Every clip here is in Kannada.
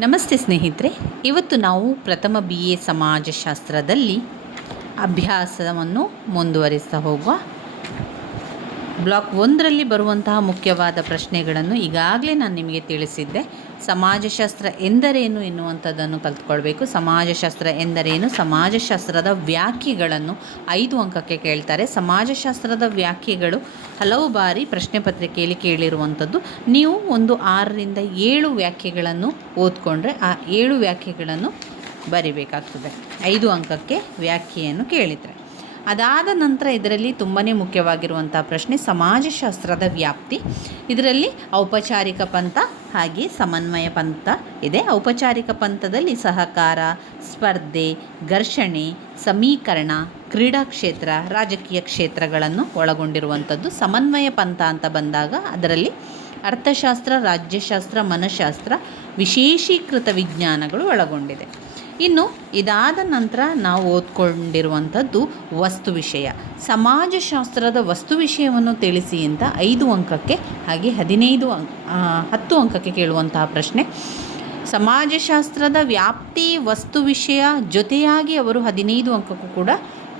ನಮಸ್ತೆ ಸ್ನೇಹಿತರೆ, ಇವತ್ತು ನಾವು ಪ್ರಥಮ BA ಸಮಾಜಶಾಸ್ತ್ರದಲ್ಲಿ ಅಭ್ಯಾಸವನ್ನು ಮುಂದುವರಿಸ್ತಾ ಹೋಗುವ. ಬ್ಲಾಕ್ 1ರಲ್ಲಿ ಬರುವಂತಹ ಮುಖ್ಯವಾದ ಪ್ರಶ್ನೆಗಳನ್ನು ಈಗಾಗಲೇ ನಾನು ನಿಮಗೆ ತಿಳಿಸಿದ್ದೆ. ಸಮಾಜಶಾಸ್ತ್ರ ಎಂದರೇನು ಎನ್ನುವಂಥದ್ದನ್ನು ಕಲ್ತ್ಕೊಳ್ಬೇಕು. ಸಮಾಜಶಾಸ್ತ್ರ ಎಂದರೇನು, ಸಮಾಜಶಾಸ್ತ್ರದ ವ್ಯಾಖ್ಯೆಗಳನ್ನು 5 ಅಂಕಕ್ಕೆ ಕೇಳ್ತಾರೆ. ಸಮಾಜಶಾಸ್ತ್ರದ ವ್ಯಾಖ್ಯೆಗಳು ಹಲವು ಬಾರಿ ಪ್ರಶ್ನೆ ಪತ್ರಿಕೆಯಲ್ಲಿ ಕೇಳಿರುವಂಥದ್ದು. ನೀವು ಒಂದು 6ರಿಂದ 7 ವ್ಯಾಖ್ಯೆಗಳನ್ನು ಓದ್ಕೊಂಡ್ರೆ ಆ 7 ವ್ಯಾಖ್ಯೆಗಳನ್ನು ಬರಿಬೇಕಾಗ್ತದೆ. 5 ಅಂಕಕ್ಕೆ ವ್ಯಾಖ್ಯೆಯನ್ನು ಕೇಳಿದರೆ. ಅದಾದ ನಂತರ ಇದರಲ್ಲಿ ತುಂಬಾ ಮುಖ್ಯವಾಗಿರುವಂಥ ಪ್ರಶ್ನೆ ಸಮಾಜಶಾಸ್ತ್ರದ ವ್ಯಾಪ್ತಿ. ಇದರಲ್ಲಿ ಔಪಚಾರಿಕ ಪಂಥ ಹಾಗೆ ಸಮನ್ವಯ ಪಂಥ ಇದೆ. ಔಪಚಾರಿಕ ಪಂಥದಲ್ಲಿ ಸಹಕಾರ, ಸ್ಪರ್ಧೆ, ಘರ್ಷಣೆ, ಸಮೀಕರಣ, ಕ್ರೀಡಾ ಕ್ಷೇತ್ರ, ರಾಜಕೀಯ ಕ್ಷೇತ್ರಗಳನ್ನು ಒಳಗೊಂಡಿರುವಂಥದ್ದು. ಸಮನ್ವಯ ಪಂಥ ಅಂತ ಬಂದಾಗ ಅದರಲ್ಲಿ ಅರ್ಥಶಾಸ್ತ್ರ, ರಾಜ್ಯಶಾಸ್ತ್ರ, ಮನಃಶಾಸ್ತ್ರ, ವಿಶೇಷೀಕೃತ ವಿಜ್ಞಾನಗಳು ಒಳಗೊಂಡಿದೆ. ಇನ್ನು ಇದಾದ ನಂತರ ನಾವು ಓದ್ಕೊಂಡಿರುವಂಥದ್ದು ವಸ್ತು ವಿಷಯ. ಸಮಾಜಶಾಸ್ತ್ರದ ವಸ್ತು ವಿಷಯವನ್ನು ತಿಳಿಸಿ ಅಂತ 5 ಅಂಕಕ್ಕೆ ಹಾಗೆ 10 ಅಂಕಕ್ಕೆ ಕೇಳುವಂತಹ ಪ್ರಶ್ನೆ. ಸಮಾಜಶಾಸ್ತ್ರದ ವ್ಯಾಪ್ತಿ, ವಸ್ತು ವಿಷಯ ಜೊತೆಯಾಗಿ ಅವರು 15 ಅಂಕಕ್ಕೂ ಕೂಡ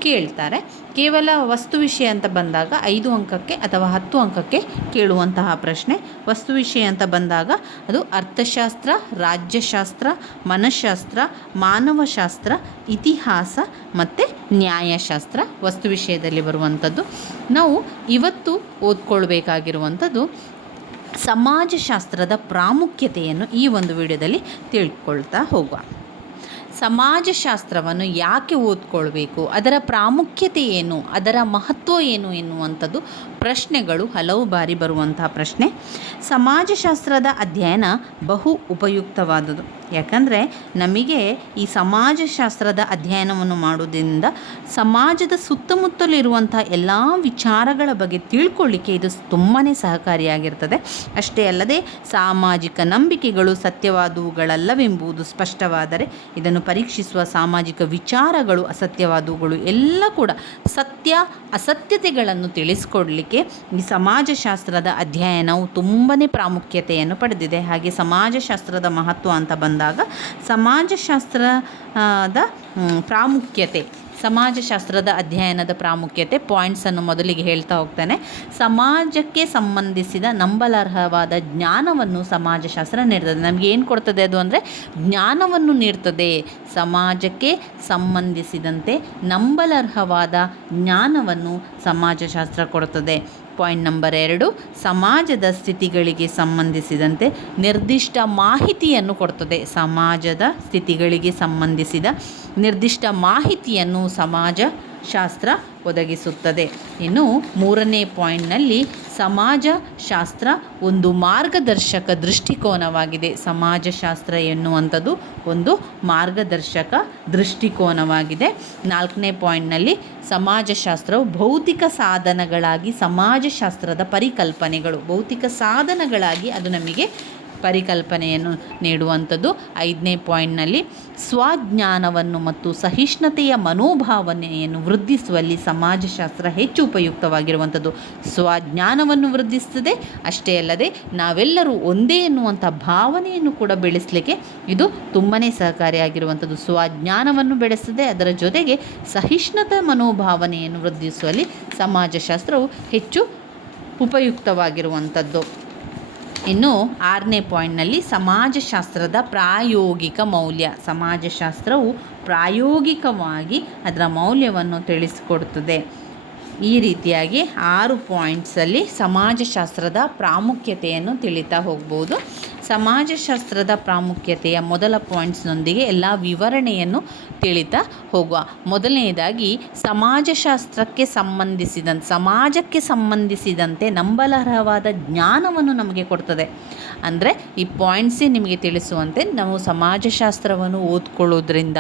ಕೇಳ್ತಾರೆ. ಕೇವಲ ವಸ್ತು ವಿಷಯ ಅಂತ ಬಂದಾಗ 5 ಅಂಕಕ್ಕೆ ಅಥವಾ 10 ಅಂಕಕ್ಕೆ ಕೇಳುವಂತಹ ಪ್ರಶ್ನೆ. ವಸ್ತು ವಿಷಯ ಅಂತ ಬಂದಾಗ ಅದು ಅರ್ಥಶಾಸ್ತ್ರ, ರಾಜ್ಯಶಾಸ್ತ್ರ, ಮನಃಶಾಸ್ತ್ರ, ಮಾನವಶಾಸ್ತ್ರ, ಇತಿಹಾಸ ಮತ್ತು ನ್ಯಾಯಶಾಸ್ತ್ರ ವಸ್ತು ವಿಷಯದಲ್ಲಿ ಬರುವಂಥದ್ದು. ನಾವು ಇವತ್ತು ಓದ್ಕೊಳ್ಬೇಕಾಗಿರುವಂಥದ್ದು ಸಮಾಜಶಾಸ್ತ್ರದ ಪ್ರಾಮುಖ್ಯತೆಯನ್ನು ಈ ಒಂದು ವಿಡಿಯೋದಲ್ಲಿ ತಿಳ್ಕೊಳ್ತಾ ಹೋಗುವ. ಸಮಾಜಶಾಸ್ತ್ರವನ್ನು ಯಾಕೆ ಓದ್ಕೊಳ್ಬೇಕು, ಅದರ ಪ್ರಾಮುಖ್ಯತೆ ಏನು, ಅದರ ಮಹತ್ವ ಏನು ಎನ್ನುವಂಥದ್ದು ಪ್ರಶ್ನೆಗಳು ಹಲವು ಬಾರಿ ಬರುವಂತಹ ಪ್ರಶ್ನೆ. ಸಮಾಜಶಾಸ್ತ್ರದ ಅಧ್ಯಯನ ಬಹು ಉಪಯುಕ್ತವಾದುದು. ಯಾಕಂದರೆ ನಮಗೆ ಈ ಸಮಾಜಶಾಸ್ತ್ರದ ಅಧ್ಯಯನವನ್ನು ಮಾಡೋದ್ರಿಂದ ಸಮಾಜದ ಸುತ್ತಮುತ್ತಲಿರುವಂಥ ಎಲ್ಲ ವಿಚಾರಗಳ ಬಗ್ಗೆ ತಿಳ್ಕೊಳ್ಳಿಕ್ಕೆ ಇದು ತುಂಬಾ ಸಹಕಾರಿಯಾಗಿರ್ತದೆ. ಅಷ್ಟೇ ಅಲ್ಲದೆ ಸಾಮಾಜಿಕ ನಂಬಿಕೆಗಳು ಸತ್ಯವಾದವುಗಳಲ್ಲವೆಂಬುದು ಸ್ಪಷ್ಟವಾದರೆ ಇದನ್ನು ಪರೀಕ್ಷಿಸುವ ಸಾಮಾಜಿಕ ವಿಚಾರಗಳು ಅಸತ್ಯವಾದವುಗಳು ಎಲ್ಲ ಕೂಡ ಸತ್ಯ ಅಸತ್ಯತೆಗಳನ್ನು ತಿಳಿಸ್ಕೊಡ್ಲಿಕ್ಕೆ ಈ ಸಮಾಜಶಾಸ್ತ್ರದ ಅಧ್ಯಯನವು ತುಂಬಾ ಪ್ರಾಮುಖ್ಯತೆಯನ್ನು ಪಡೆದಿದೆ. ಹಾಗೆ ಸಮಾಜಶಾಸ್ತ್ರದ ಮಹತ್ವ ಅಂತ ಬಂದಾಗ ಸಮಾಜಶಾಸ್ತ್ರದ ಪ್ರಾಮುಖ್ಯತೆ, ಸಮಾಜಶಾಸ್ತ್ರದ ಅಧ್ಯಯನದ ಪ್ರಾಮುಖ್ಯತೆ ಪಾಯಿಂಟ್ಸನ್ನು ಮೊದಲಿಗೆ ಹೇಳ್ತಾ ಹೋಗ್ತಾನೆ. ಸಮಾಜಕ್ಕೆ ಸಂಬಂಧಿಸಿದ ನಂಬಲರ್ಹವಾದ ಜ್ಞಾನವನ್ನು ಸಮಾಜಶಾಸ್ತ್ರ ನೀಡ್ತದೆ. ನಮಗೆ ಏನು ಕೊಡ್ತದೆ ಅದು ಅಂದರೆ ಜ್ಞಾನವನ್ನು ನೀಡ್ತದೆ. ಸಮಾಜಕ್ಕೆ ಸಂಬಂಧಿಸಿದಂತೆ ನಂಬಲರ್ಹವಾದ ಜ್ಞಾನವನ್ನು ಸಮಾಜಶಾಸ್ತ್ರ ಕೊಡ್ತದೆ. ಪಾಯಿಂಟ್ ನಂಬರ್ 2, ಸಮಾಜದ ಸ್ಥಿತಿಗಳಿಗೆ ಸಂಬಂಧಿಸಿದಂತೆ ನಿರ್ದಿಷ್ಟ ಮಾಹಿತಿಯನ್ನು ಕೊಡ್ತದೆ. ಸಮಾಜದ ಸ್ಥಿತಿಗಳಿಗೆ ಸಂಬಂಧಿಸಿದ ನಿರ್ದಿಷ್ಟ ಮಾಹಿತಿಯನ್ನು ಸಮಾಜಶಾಸ್ತ್ರ ಒದಗಿಸುತ್ತದೆ. ಇನ್ನು 3ನೇ ಪಾಯಿಂಟ್ನಲ್ಲಿ ಸಮಾಜಶಾಸ್ತ್ರ ಒಂದು ಮಾರ್ಗದರ್ಶಕ ದೃಷ್ಟಿಕೋನವಾಗಿದೆ. ಸಮಾಜಶಾಸ್ತ್ರ ಎನ್ನುವಂಥದ್ದು ಒಂದು ಮಾರ್ಗದರ್ಶಕ ದೃಷ್ಟಿಕೋನವಾಗಿದೆ. 4ನೇ ಪಾಯಿಂಟ್ನಲ್ಲಿ ಸಮಾಜಶಾಸ್ತ್ರವು ಭೌತಿಕ ಸಾಧನಗಳಾಗಿ ಸಮಾಜಶಾಸ್ತ್ರದ ಪರಿಕಲ್ಪನೆಗಳು, ಭೌತಿಕ ಸಾಧನಗಳಾಗಿ ಅದು ನಮಗೆ ಪರಿಕಲ್ಪನೆಯನ್ನು ನೀಡುವಂಥದ್ದು. 5ನೇ ಪಾಯಿಂಟ್ನಲ್ಲಿ ಸ್ವಜ್ಞಾನವನ್ನು ಮತ್ತು ಸಹಿಷ್ಣುತೆಯ ಮನೋಭಾವನೆಯನ್ನು ವೃದ್ಧಿಸುವಲ್ಲಿ ಸಮಾಜಶಾಸ್ತ್ರ ಹೆಚ್ಚು ಉಪಯುಕ್ತವಾಗಿರುವಂಥದ್ದು. ಸ್ವಜ್ಞಾನವನ್ನು ವೃದ್ಧಿಸ್ತದೆ. ಅಷ್ಟೇ ಅಲ್ಲದೆ ನಾವೆಲ್ಲರೂ ಒಂದೇ ಎನ್ನುವಂಥ ಭಾವನೆಯನ್ನು ಕೂಡ ಬೆಳೆಸಲಿಕ್ಕೆ ಇದು ತುಂಬಾ ಸಹಕಾರಿಯಾಗಿರುವಂಥದ್ದು. ಸ್ವಜ್ಞಾನವನ್ನು ಬೆಳೆಸ್ತದೆ, ಅದರ ಜೊತೆಗೆ ಸಹಿಷ್ಣುತೆ ಮನೋಭಾವನೆಯನ್ನು ವೃದ್ಧಿಸುವಲ್ಲಿ ಸಮಾಜಶಾಸ್ತ್ರವು ಹೆಚ್ಚು ಉಪಯುಕ್ತವಾಗಿರುವಂಥದ್ದು. ಇನ್ನು 6ನೇ ಪಾಯಿಂಟ್ನಲ್ಲಿ ಸಮಾಜಶಾಸ್ತ್ರದ ಪ್ರಾಯೋಗಿಕ ಮೌಲ್ಯ. ಸಮಾಜಶಾಸ್ತ್ರವು ಪ್ರಾಯೋಗಿಕವಾಗಿ ಅದರ ಮೌಲ್ಯವನ್ನು ತಿಳಿಸಿಕೊಡುತ್ತದೆ. ಈ ರೀತಿಯಾಗಿ 6 ಪಾಯಿಂಟ್ಸಲ್ಲಿ ಸಮಾಜಶಾಸ್ತ್ರದ ಪ್ರಾಮುಖ್ಯತೆಯನ್ನು ತಿಳಿತಾ ಹೋಗ್ಬೋದು. ಸಮಾಜಶಾಸ್ತ್ರದ ಪ್ರಾಮುಖ್ಯತೆಯ ಮೊದಲ ಪಾಯಿಂಟ್ಸ್ನೊಂದಿಗೆ ಎಲ್ಲ ವಿವರಣೆಯನ್ನು ತಿಳಿತಾ ಹೋಗುವ. ಮೊದಲನೆಯದಾಗಿ ಸಮಾಜಶಾಸ್ತ್ರಕ್ಕೆ ಸಮಾಜಕ್ಕೆ ಸಂಬಂಧಿಸಿದಂತೆ ನಂಬಲರ್ಹವಾದ ಜ್ಞಾನವನ್ನು ನಮಗೆ ಕೊಡ್ತದೆ. ಅಂದರೆ ಈ ಪಾಯಿಂಟ್ಸೇ ನಿಮಗೆ ತಿಳಿಸುವಂತೆ ನಾವು ಸಮಾಜಶಾಸ್ತ್ರವನ್ನು ಓದ್ಕೊಳ್ಳೋದ್ರಿಂದ,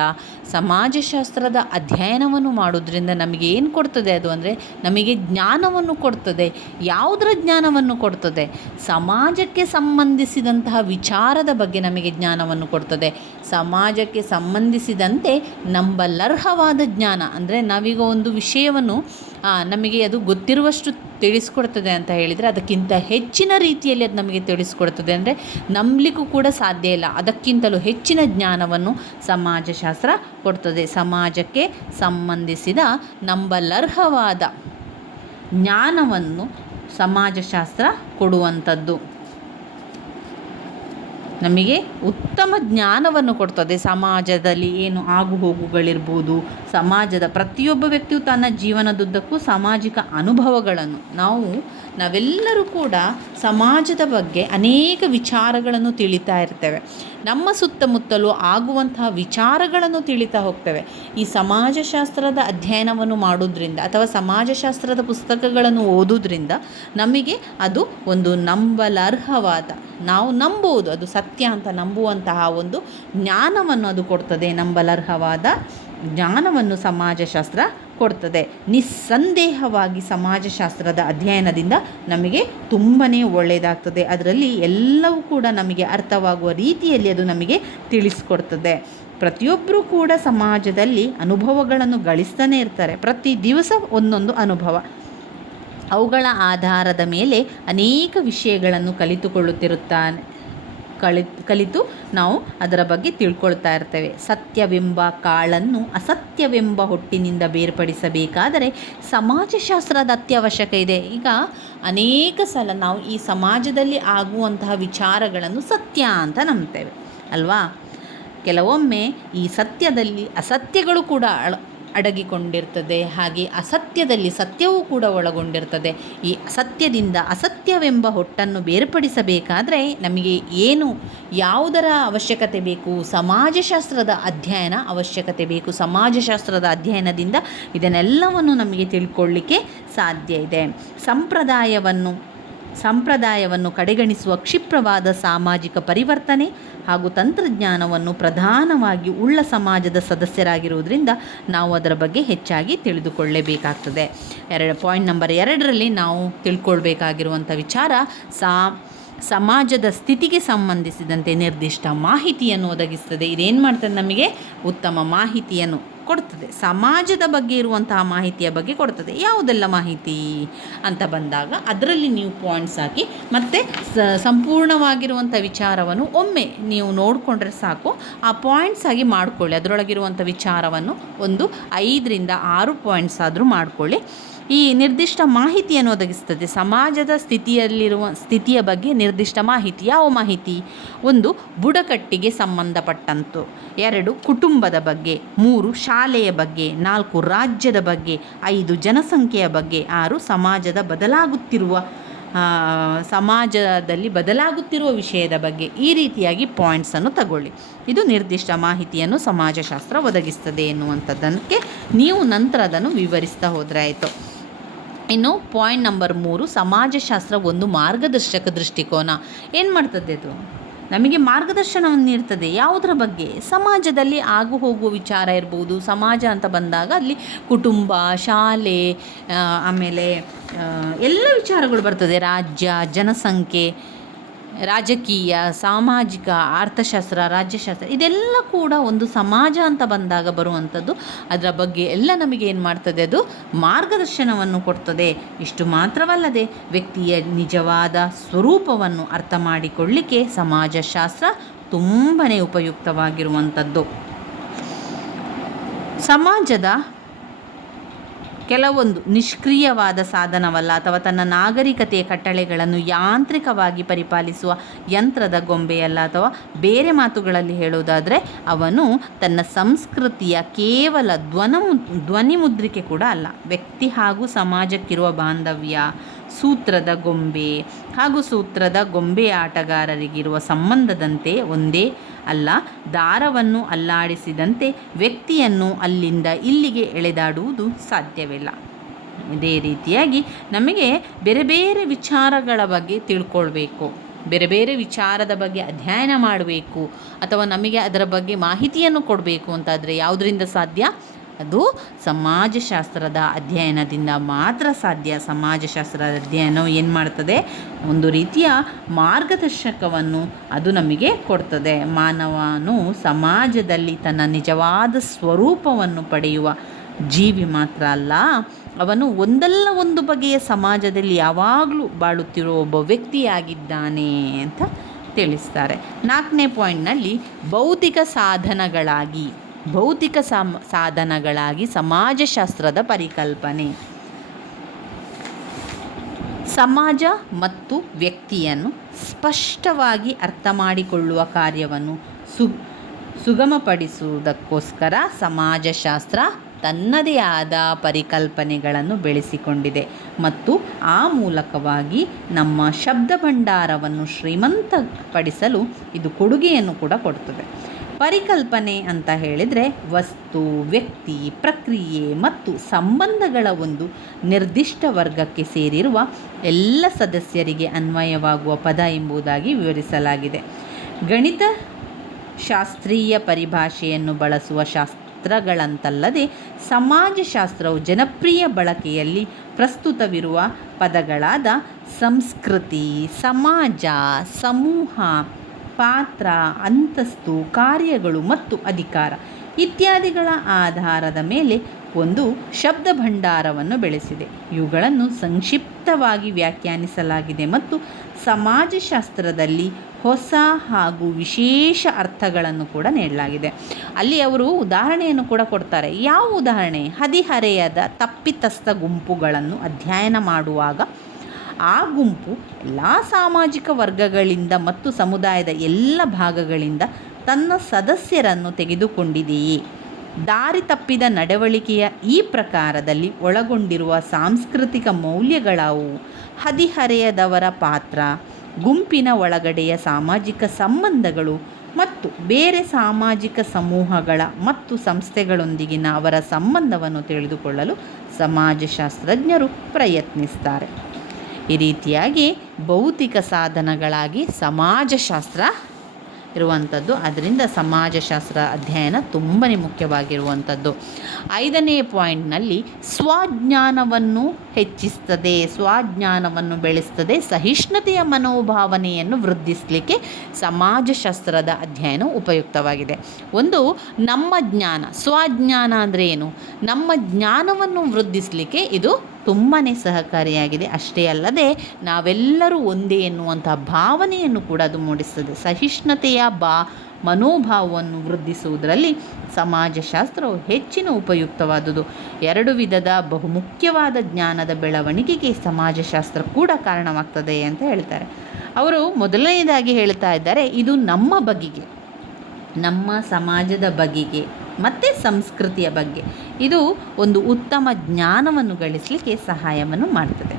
ಸಮಾಜಶಾಸ್ತ್ರದ ಅಧ್ಯಯನವನ್ನು ಮಾಡೋದ್ರಿಂದ ನಮಗೆ ಏನು ಕೊಡ್ತದೆ ಅದು ಅಂದರೆ ನಮಗೆ ಜ್ಞಾನವನ್ನು ಕೊಡ್ತದೆ. ಯಾವುದರ ಜ್ಞಾನವನ್ನು ಕೊಡ್ತದೆ? ಸಮಾಜಕ್ಕೆ ಸಂಬಂಧಿಸಿದಂತಹ ಆಗುವಂತಹ ವಿಚಾರದ ಬಗ್ಗೆ ನಮಗೆ ಜ್ಞಾನವನ್ನು ಕೊಡ್ತದೆ. ಸಮಾಜಕ್ಕೆ ಸಂಬಂಧಿಸಿದಂತೆ ನಂಬಲರ್ಹವಾದ ಜ್ಞಾನ ಅಂದರೆ ನಾವೀಗ ಒಂದು ವಿಷಯವನ್ನು ನಮಗೆ ಅದು ಗೊತ್ತಿರುವಷ್ಟು ತಿಳಿಸ್ಕೊಡ್ತದೆ ಅಂತ ಹೇಳಿದರೆ ಅದಕ್ಕಿಂತ ಹೆಚ್ಚಿನ ರೀತಿಯಲ್ಲಿ ಅದು ನಮಗೆ ತಿಳಿಸ್ಕೊಡ್ತದೆ. ಅಂದರೆ ನಂಬಲಿಕ್ಕೂ ಕೂಡ ಸಾಧ್ಯ ಇಲ್ಲ, ಅದಕ್ಕಿಂತಲೂ ಹೆಚ್ಚಿನ ಜ್ಞಾನವನ್ನು ಸಮಾಜಶಾಸ್ತ್ರ ಕೊಡ್ತದೆ. ಸಮಾಜಕ್ಕೆ ಸಂಬಂಧಿಸಿದ ನಂಬಲರ್ಹವಾದ ಜ್ಞಾನವನ್ನು ಸಮಾಜಶಾಸ್ತ್ರ ಕೊಡುವಂಥದ್ದು. ನಮಗೆ ಉತ್ತಮ ಜ್ಞಾನವನ್ನು ಕೊಡ್ತದೆ. ಸಮಾಜದಲ್ಲಿ ಏನು ಆಗುಹೋಗುಗಳಿರ್ಬೋದು, ಸಮಾಜದ ಪ್ರತಿಯೊಬ್ಬ ವ್ಯಕ್ತಿಯು ತನ್ನ ಜೀವನದುದ್ದಕ್ಕೂ ಸಾಮಾಜಿಕ ಅನುಭವಗಳನ್ನು ನಾವೆಲ್ಲರೂ ಕೂಡ ಸಮಾಜದ ಬಗ್ಗೆ ಅನೇಕ ವಿಚಾರಗಳನ್ನು ತಿಳಿತಾ ಇರ್ತೇವೆ. ನಮ್ಮ ಸುತ್ತಮುತ್ತಲೂ ಆಗುವಂತಹ ವಿಚಾರಗಳನ್ನು ತಿಳಿತಾ ಹೋಗ್ತೇವೆ. ಈ ಸಮಾಜಶಾಸ್ತ್ರದ ಅಧ್ಯಯನವನ್ನು ಮಾಡೋದ್ರಿಂದ ಅಥವಾ ಸಮಾಜಶಾಸ್ತ್ರದ ಪುಸ್ತಕಗಳನ್ನು ಓದೋದ್ರಿಂದ ನಮಗೆ ಅದು ಒಂದು ನಂಬಲರ್ಹವಾದ, ನಾವು ನಂಬುವುದು, ಅದು ಸತ್ಯ ಅಂತ ನಂಬುವಂತಹ ಒಂದು ಜ್ಞಾನವನ್ನು ಅದು ಕೊಡ್ತದೆ. ನಂಬಲರ್ಹವಾದ ಜ್ಞಾನವನ್ನು ಸಮಾಜಶಾಸ್ತ್ರ ಕೊಡ್ತದೆ. ನಿಸ್ಸಂದೇಹವಾಗಿ ಸಮಾಜಶಾಸ್ತ್ರದ ಅಧ್ಯಯನದಿಂದ ನಮಗೆ ತುಂಬಾ ಒಳ್ಳೆಯದಾಗ್ತದೆ. ಅದರಲ್ಲಿ ಎಲ್ಲವೂ ಕೂಡ ನಮಗೆ ಅರ್ಥವಾಗುವ ರೀತಿಯಲ್ಲಿ ಅದು ನಮಗೆ ತಿಳಿಸ್ಕೊಡ್ತದೆ. ಪ್ರತಿಯೊಬ್ಬರೂ ಕೂಡ ಸಮಾಜದಲ್ಲಿ ಅನುಭವಗಳನ್ನು ಗಳಿಸ್ತಾನೆ ಇರ್ತಾರೆ. ಪ್ರತಿ ದಿವಸ ಒಂದೊಂದು ಅನುಭವ, ಅವುಗಳ ಆಧಾರದ ಮೇಲೆ ಅನೇಕ ವಿಷಯಗಳನ್ನು ಕಲಿತು ನಾವು ಅದರ ಬಗ್ಗೆ ತಿಳ್ಕೊಳ್ತಾ ಇರ್ತೇವೆ. ಸತ್ಯವೆಂಬ ಕಾಳನ್ನು ಅಸತ್ಯವೆಂಬ ಹೊಟ್ಟಿನಿಂದ ಬೇರ್ಪಡಿಸಬೇಕಾದರೆ ಸಮಾಜಶಾಸ್ತ್ರದ ಅತ್ಯವಶ್ಯಕ ಇದೆ. ಈಗ ಅನೇಕ ಸಲ ನಾವು ಈ ಸಮಾಜದಲ್ಲಿ ಆಗುವಂತಹ ವಿಚಾರಗಳನ್ನು ಸತ್ಯ ಅಂತ ನಂಬ್ತೇವೆ ಅಲ್ವಾ. ಕೆಲವೊಮ್ಮೆ ಈ ಸತ್ಯದಲ್ಲಿ ಅಸತ್ಯಗಳು ಕೂಡ ಅಡಗಿಕೊಂಡಿರ್ತದೆ, ಹಾಗೆ ಅಸತ್ಯದಲ್ಲಿ ಸತ್ಯವೂ ಕೂಡ ಒಳಗೊಂಡಿರ್ತದೆ. ಈ ಸತ್ಯದಿಂದ ಅಸತ್ಯವೆಂಬ ಹೊಟ್ಟನ್ನು ಬೇರ್ಪಡಿಸಬೇಕಾದರೆ ನಮಗೆ ಯಾವುದರ ಅವಶ್ಯಕತೆ ಬೇಕು? ಸಮಾಜಶಾಸ್ತ್ರದ ಅಧ್ಯಯನ ಅವಶ್ಯಕತೆ ಬೇಕು. ಸಮಾಜಶಾಸ್ತ್ರದ ಅಧ್ಯಯನದಿಂದ ಇದನ್ನೆಲ್ಲವನ್ನು ನಮಗೆ ತಿಳ್ಕೊಳ್ಳಿಕ್ಕೆ ಸಾಧ್ಯ ಇದೆ. ಸಂಪ್ರದಾಯವನ್ನು ಕಡೆಗಣಿಸುವ ಕ್ಷಿಪ್ರವಾದ ಸಾಮಾಜಿಕ ಪರಿವರ್ತನೆ ಹಾಗೂ ತಂತ್ರಜ್ಞಾನವನ್ನು ಪ್ರಧಾನವಾಗಿ ಉಳ್ಳ ಸಮಾಜದ ಸದಸ್ಯರಾಗಿರುವುದರಿಂದ ನಾವು ಅದರ ಬಗ್ಗೆ ಹೆಚ್ಚಾಗಿ ತಿಳಿದುಕೊಳ್ಳಬೇಕಾಗ್ತದೆ. ಪಾಯಿಂಟ್ ನಂಬರ್ 2ರಲ್ಲಿ ನಾವು ತಿಳ್ಕೊಳ್ಬೇಕಾಗಿರುವಂಥ ವಿಚಾರ ಸಮಾಜದ ಸ್ಥಿತಿಗೆ ಸಂಬಂಧಿಸಿದಂತೆ ನಿರ್ದಿಷ್ಟ ಮಾಹಿತಿಯನ್ನು ಒದಗಿಸ್ತದೆ. ಇದೇನು ಮಾಡ್ತದೆ? ನಮಗೆ ಉತ್ತಮ ಮಾಹಿತಿಯನ್ನು ಕೊಡ್ತದೆ. ಸಮಾಜದ ಬಗ್ಗೆ ಇರುವಂತಹ ಮಾಹಿತಿಯ ಬಗ್ಗೆ ಕೊಡ್ತದೆ. ಯಾವುದೆಲ್ಲ ಮಾಹಿತಿ ಅಂತ ಬಂದಾಗ ಅದರಲ್ಲಿ ನೀವು ಪಾಯಿಂಟ್ಸ್ ಹಾಕಿ ಮತ್ತು ಸಂಪೂರ್ಣವಾಗಿರುವಂಥ ವಿಚಾರವನ್ನು ಒಮ್ಮೆ ನೀವು ನೋಡಿಕೊಂಡ್ರೆ ಸಾಕು. ಆ ಪಾಯಿಂಟ್ಸ್ ಆಗಿ ಮಾಡಿಕೊಳ್ಳಿ. ಅದರೊಳಗಿರುವಂಥ ವಿಚಾರವನ್ನು ಒಂದು 5ರಿಂದ 6 ಪಾಯಿಂಟ್ಸ್ ಆದರೂ ಮಾಡಿಕೊಳ್ಳಿ. ಈ ನಿರ್ದಿಷ್ಟ ಮಾಹಿತಿಯನ್ನು ಒದಗಿಸ್ತದೆ. ಸಮಾಜದ ಸ್ಥಿತಿಯ ಬಗ್ಗೆ ನಿರ್ದಿಷ್ಟ ಮಾಹಿತಿ. ಯಾವ ಮಾಹಿತಿ? 1 ಬುಡಕಟ್ಟಿಗೆ ಸಂಬಂಧಪಟ್ಟಂತು, 2 ಕುಟುಂಬದ ಬಗ್ಗೆ, 3 ಶಾಲೆಯ ಬಗ್ಗೆ, 4 ರಾಜ್ಯದ ಬಗ್ಗೆ, 5 ಜನಸಂಖ್ಯೆಯ ಬಗ್ಗೆ, 6 ಸಮಾಜದಲ್ಲಿ ಬದಲಾಗುತ್ತಿರುವ ವಿಷಯದ ಬಗ್ಗೆ. ಈ ರೀತಿಯಾಗಿ ಪಾಯಿಂಟ್ಸನ್ನು ತಗೊಳ್ಳಿ. ಇದು ನಿರ್ದಿಷ್ಟ ಮಾಹಿತಿಯನ್ನು ಸಮಾಜಶಾಸ್ತ್ರ ಒದಗಿಸ್ತದೆ ಎನ್ನುವಂಥದ್ದಕ್ಕೆ ನೀವು ನಂತರ ಅದನ್ನು ವಿವರಿಸ್ತಾ ಹೋದರೆ ಆಯಿತು. ಇನ್ನು ಪಾಯಿಂಟ್ ನಂಬರ್ 3, ಸಮಾಜಶಾಸ್ತ್ರ ಒಂದು ಮಾರ್ಗದರ್ಶಕ ದೃಷ್ಟಿಕೋನ. ಏನು ಮಾಡ್ತದೆ? ಅದು ನಮಗೆ ಮಾರ್ಗದರ್ಶನವನ್ನು ನೀಡ್ತದೆ. ಯಾವುದರ ಬಗ್ಗೆ? ಸಮಾಜದಲ್ಲಿ ಆಗು ಹೋಗುವ ವಿಚಾರ ಇರ್ಬೋದು. ಸಮಾಜ ಅಂತ ಬಂದಾಗ ಅಲ್ಲಿ ಕುಟುಂಬ, ಶಾಲೆ, ಆಮೇಲೆ ಎಲ್ಲ ವಿಚಾರಗಳು ಬರ್ತದೆ. ರಾಜ್ಯ, ಜನಸಂಖ್ಯೆ, ರಾಜಕೀಯ, ಸಾಮಾಜಿಕ, ಅರ್ಥಶಾಸ್ತ್ರ, ರಾಜ್ಯಶಾಸ್ತ್ರ, ಇದೆಲ್ಲ ಕೂಡ ಒಂದು ಸಮಾಜ ಅಂತ ಬಂದಾಗ ಬರುವಂಥದ್ದು. ಅದರ ಬಗ್ಗೆ ಎಲ್ಲ ನಮಗೆ ಏನು ಮಾಡ್ತದೆ? ಅದು ಮಾರ್ಗದರ್ಶನವನ್ನು ಕೊಡ್ತದೆ. ಇಷ್ಟು ಮಾತ್ರವಲ್ಲದೆ ವ್ಯಕ್ತಿಯ ನಿಜವಾದ ಸ್ವರೂಪವನ್ನು ಅರ್ಥ ಮಾಡಿಕೊಳ್ಳಿಕ್ಕೆ ಸಮಾಜಶಾಸ್ತ್ರ ತುಂಬಾ ಉಪಯುಕ್ತವಾಗಿರುವಂಥದ್ದು. ಸಮಾಜದ ಕೆಲವೊಂದು ನಿಷ್ಕ್ರಿಯವಾದ ಸಾಧನವಲ್ಲ, ಅಥವಾ ತನ್ನ ನಾಗರಿಕತೆಯ ಕಟ್ಟಳೆಗಳನ್ನು ಯಾಂತ್ರಿಕವಾಗಿ ಪರಿಪಾಲಿಸುವ ಯಂತ್ರದ ಗೊಂಬೆಯಲ್ಲ. ಅಥವಾ ಬೇರೆ ಮಾತುಗಳಲ್ಲಿ ಹೇಳುವುದಾದರೆ ಅವನು ತನ್ನ ಸಂಸ್ಕೃತಿಯ ಕೇವಲ ಧ್ವನಿ ಮುದ್ರಿಕೆ ಕೂಡ ಅಲ್ಲ. ವ್ಯಕ್ತಿ ಹಾಗೂ ಸಮಾಜಕ್ಕಿರುವ ಬಾಂಧವ್ಯ ಸೂತ್ರದ ಗೊಂಬೆ ಹಾಗೂ ಸೂತ್ರದ ಗೊಂಬೆ ಆಟಗಾರರಿಗಿರುವ ಸಂಬಂಧದಂತೆ ಒಂದೇ ಅಲ್ಲ. ದಾರವನ್ನು ಅಲ್ಲಾಡಿಸಿದಂತೆ ವ್ಯಕ್ತಿಯನ್ನು ಅಲ್ಲಿಂದ ಇಲ್ಲಿಗೆ ಎಳೆದಾಡುವುದು ಸಾಧ್ಯವಿಲ್ಲ. ಇದೇ ರೀತಿಯಾಗಿ ನಮಗೆ ಬೇರೆ ಬೇರೆ ವಿಚಾರಗಳ ಬಗ್ಗೆ ತಿಳ್ಕೊಳ್ಬೇಕು, ಬೇರೆ ಬೇರೆ ವಿಚಾರದ ಬಗ್ಗೆ ಅಧ್ಯಯನ ಮಾಡಬೇಕು, ಅಥವಾ ನಮಗೆ ಅದರ ಬಗ್ಗೆ ಮಾಹಿತಿಯನ್ನು ಕೊಡಬೇಕು ಅಂತಾದರೆ ಯಾವುದರಿಂದ ಸಾಧ್ಯ? ಅದು ಸಮಾಜಶಾಸ್ತ್ರದ ಅಧ್ಯಯನದಿಂದ ಮಾತ್ರ ಸಾಧ್ಯ. ಸಮಾಜಶಾಸ್ತ್ರದ ಅಧ್ಯಯನ ಏನು ಮಾಡ್ತದೆ, ಒಂದು ರೀತಿಯ ಮಾರ್ಗದರ್ಶಕವನ್ನು ಅದು ನಮಗೆ ಕೊಡ್ತದೆ. ಮಾನವನು ಸಮಾಜದಲ್ಲಿ ತನ್ನ ನಿಜವಾದ ಸ್ವರೂಪವನ್ನು ಪಡೆಯುವ ಜೀವಿ ಮಾತ್ರ ಅಲ್ಲ, ಅವನು ಒಂದಲ್ಲ ಒಂದು ಬಗೆಯ ಸಮಾಜದಲ್ಲಿ ಯಾವಾಗಲೂ ಬಾಳುತ್ತಿರುವ ಒಬ್ಬ ವ್ಯಕ್ತಿಯಾಗಿದ್ದಾನೆ ಅಂತ ತಿಳಿಸ್ತಾರೆ. 4ನೇ ಪಾಯಿಂಟ್ನಲ್ಲಿ ಭೌತಿಕ ಸಾಧನಗಳಾಗಿ ಸಮಾಜಶಾಸ್ತ್ರದ ಪರಿಕಲ್ಪನೆ. ಸಮಾಜ ಮತ್ತು ವ್ಯಕ್ತಿಯನ್ನು ಸ್ಪಷ್ಟವಾಗಿ ಅರ್ಥ ಮಾಡಿಕೊಳ್ಳುವ ಕಾರ್ಯವನ್ನು ಸುಗಮಪಡಿಸುವುದಕ್ಕೋಸ್ಕರ ಸಮಾಜಶಾಸ್ತ್ರ ತನ್ನದೇ ಆದ ಪರಿಕಲ್ಪನೆಗಳನ್ನು ಬೆಳೆಸಿಕೊಂಡಿದೆ ಮತ್ತು ಆ ಮೂಲಕವಾಗಿ ನಮ್ಮ ಶಬ್ದ ಭಂಡಾರವನ್ನು ಶ್ರೀಮಂತಪಡಿಸಲು ಇದು ಕೊಡುಗೆಯನ್ನು ಕೂಡ ಕೊಡ್ತದೆ. ಪರಿಕಲ್ಪನೆ ಅಂತ ಹೇಳಿದರೆ ವಸ್ತು, ವ್ಯಕ್ತಿ, ಪ್ರಕ್ರಿಯೆ ಮತ್ತು ಸಂಬಂಧಗಳ ಒಂದು ನಿರ್ದಿಷ್ಟ ವರ್ಗಕ್ಕೆ ಸೇರಿರುವ ಎಲ್ಲ ಸದಸ್ಯರಿಗೆ ಅನ್ವಯವಾಗುವ ಪದ ಎಂಬುದಾಗಿ ವಿವರಿಸಲಾಗಿದೆ. ಗಣಿತ ಶಾಸ್ತ್ರೀಯ ಪರಿಭಾಷೆಯನ್ನು ಬಳಸುವ ಶಾಸ್ತ್ರಗಳಂತಲ್ಲದೆ ಸಮಾಜಶಾಸ್ತ್ರವು ಜನಪ್ರಿಯ ಬಳಕೆಯಲ್ಲಿ ಪ್ರಸ್ತುತವಿರುವ ಪದಗಳಾದ ಸಂಸ್ಕೃತಿ, ಸಮಾಜ, ಸಮೂಹ, ಪಾತ್ರ, ಅಂತಸ್ತು, ಕಾರ್ಯಗಳು ಮತ್ತು ಅಧಿಕಾರ ಇತ್ಯಾದಿಗಳ ಆಧಾರದ ಮೇಲೆ ಒಂದು ಶಬ್ದ ಭಂಡಾರವನ್ನು ಬೆಳೆಸಿದೆ. ಇವುಗಳನ್ನು ಸಂಕ್ಷಿಪ್ತವಾಗಿ ವ್ಯಾಖ್ಯಾನಿಸಲಾಗಿದೆ ಮತ್ತು ಸಮಾಜಶಾಸ್ತ್ರದಲ್ಲಿ ಹೊಸ ಹಾಗೂ ವಿಶೇಷ ಅರ್ಥಗಳನ್ನು ಕೂಡ ನೀಡಲಾಗಿದೆ. ಅಲ್ಲಿ ಅವರು ಉದಾಹರಣೆಯನ್ನು ಕೂಡ ಕೊಡ್ತಾರೆ. ಯಾವ ಉದಾಹರಣೆ? ಹದಿಹರೆಯದ ತಪ್ಪಿತಸ್ಥ ಗುಂಪುಗಳನ್ನು ಅಧ್ಯಯನ ಮಾಡುವಾಗ ಆ ಗುಂಪು ಎಲ್ಲ ಸಾಮಾಜಿಕ ವರ್ಗಗಳಿಂದ ಮತ್ತು ಸಮುದಾಯದ ಎಲ್ಲ ಭಾಗಗಳಿಂದ ತನ್ನ ಸದಸ್ಯರನ್ನು ತೆಗೆದುಕೊಂಡಿದೆಯೇ? ದಾರಿ ತಪ್ಪಿದ ನಡವಳಿಕೆಯ ಈ ಪ್ರಕಾರದಲ್ಲಿ ಒಳಗೊಂಡಿರುವ ಸಾಂಸ್ಕೃತಿಕ ಮೌಲ್ಯಗಳಾವುವು? ಹದಿಹರೆಯದವರ ಪಾತ್ರ, ಗುಂಪಿನ ಒಳಗಡೆಯ ಸಾಮಾಜಿಕ ಸಂಬಂಧಗಳು ಮತ್ತು ಬೇರೆ ಸಾಮಾಜಿಕ ಸಮೂಹಗಳ ಮತ್ತು ಸಂಸ್ಥೆಗಳೊಂದಿಗಿನ ಅವರ ಸಂಬಂಧವನ್ನು ತಿಳಿದುಕೊಳ್ಳಲು ಸಮಾಜಶಾಸ್ತ್ರಜ್ಞರು ಪ್ರಯತ್ನಿಸ್ತಾರೆ. ಈ ರೀತಿಯಾಗಿ ಭೌತಿಕ ಸಾಧನಗಳಾಗಿ ಸಮಾಜಶಾಸ್ತ್ರ ಇರುವಂಥದ್ದು. ಅದರಿಂದ ಸಮಾಜಶಾಸ್ತ್ರ ಅಧ್ಯಯನ ತುಂಬಾ ಮುಖ್ಯವಾಗಿರುವಂಥದ್ದು. 5ನೇ ಪಾಯಿಂಟ್ನಲ್ಲಿ ಸ್ವಜ್ಞಾನವನ್ನು ಹೆಚ್ಚಿಸ್ತದೆ, ಸ್ವಜ್ಞಾನವನ್ನು ಬೆಳೆಸ್ತದೆ, ಸಹಿಷ್ಣುತೆಯ ಮನೋಭಾವನೆಯನ್ನು ವೃದ್ಧಿಸಲಿಕ್ಕೆ ಸಮಾಜಶಾಸ್ತ್ರದ ಅಧ್ಯಯನ ಉಪಯುಕ್ತವಾಗಿದೆ. ಒಂದು ನಮ್ಮ ಜ್ಞಾನ, ಸ್ವಜ್ಞಾನ ಅಂದರೆ ಏನು? ನಮ್ಮ ಜ್ಞಾನವನ್ನು ವೃದ್ಧಿಸಲಿಕ್ಕೆ ಇದು ತುಂಬಾ ಸಹಕಾರಿಯಾಗಿದೆ. ಅಷ್ಟೇ ಅಲ್ಲದೆ ನಾವೆಲ್ಲರೂ ಒಂದೇ ಎನ್ನುವಂಥ ಭಾವನೆಯನ್ನು ಕೂಡ ಅದು ಮೂಡಿಸ್ತದೆ. ಸಹಿಷ್ಣುತೆಯ ಮನೋಭಾವವನ್ನು ವೃದ್ಧಿಸುವುದರಲ್ಲಿ ಸಮಾಜಶಾಸ್ತ್ರವು ಹೆಚ್ಚಿನ ಉಪಯುಕ್ತವಾದುದು. 2 ವಿಧದ ಬಹುಮುಖ್ಯವಾದ ಜ್ಞಾನದ ಬೆಳವಣಿಗೆಗೆ ಸಮಾಜಶಾಸ್ತ್ರ ಕೂಡ ಕಾರಣವಾಗ್ತದೆ ಅಂತ ಹೇಳ್ತಾರೆ. ಅವರು ಮೊದಲನೇದಾಗಿ ಹೇಳ್ತಾ ಇದ್ದಾರೆ, ಇದು ನಮ್ಮ ಬಗೆಗೆ, ನಮ್ಮ ಸಮಾಜದ ಬಗೆಗೆ ಮತ್ತು ಸಂಸ್ಕೃತಿಯ ಬಗ್ಗೆ ಇದು ಒಂದು ಉತ್ತಮ ಜ್ಞಾನವನ್ನು ಗಳಿಸಲಿಕ್ಕೆ ಸಹಾಯವನ್ನು ಮಾಡ್ತದೆ.